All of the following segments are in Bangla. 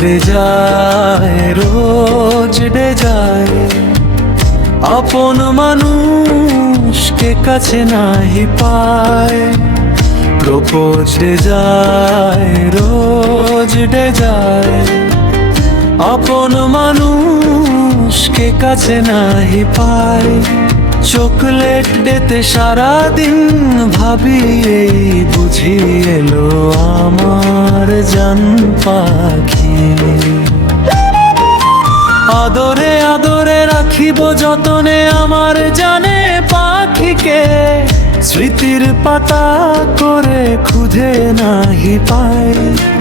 ডে যায়, রোজ ডে যায়, আপন মানুষকে কাছে নাহি পায়। প্রপোজ ডে যায়, রোজ ডে যায়, আপন মানুষকে কাছে নাহি পায়। চকলেট ডেতে সারাদিন ভাবি, এই বুঝি এলো আমার জান পাখি। আদরে আদরে রাখিব যতনে আমার জানে পাখিকে, স্মৃতির পাতা করে খুঁজে নাহি পাই।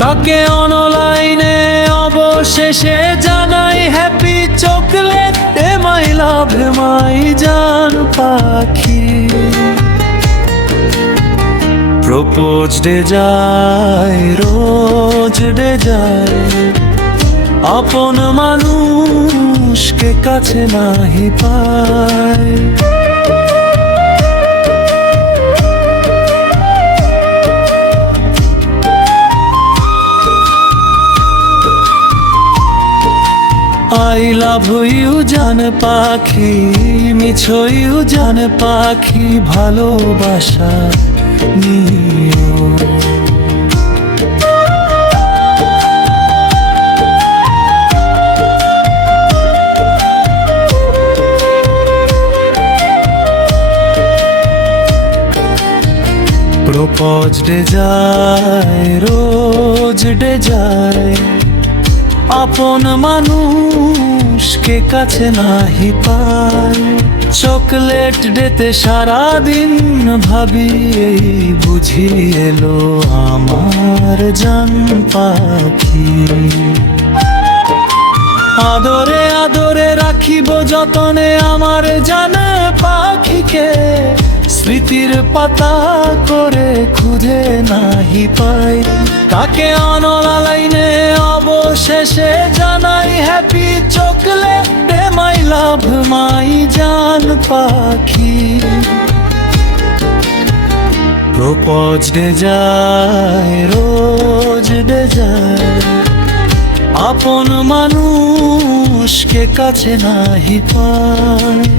তাকে অনলাইনে অবশেষে জানাই হ্যাপি চকলেট ডে মাই লাভ মাই জান পাখি। প্রপোজ ডে যায়, রোজ ডে যায়, আপন মানুষকে কাছে নাহি পায়। আই লাভ ইউ জান পাখি, মিছো ইউ জান পাখি, ভালোবাসা নিও। প্রপোজ ডে যায়, রোজ ডে যায়, আপন মানুষকে কাছে নাহি পায়। চকলেট ডেতে সারাদিন ভাবি, এই বুঝি এলো আমার জান পাখি। আদরে আদরে রাখিব যতনে আমার জান পাখিকে, স্মৃতির পাতা করে খুঁজে নাহি পাই। তাকে অনলাইনে অবশেষে জানাই হ্যাপি চকলেট ডে মাই লাভ মাই জান পাখি। প্রপোজ ডে যায়, রোজ ডে যায়, আপন মানুষকে কাছে নাহি পায়।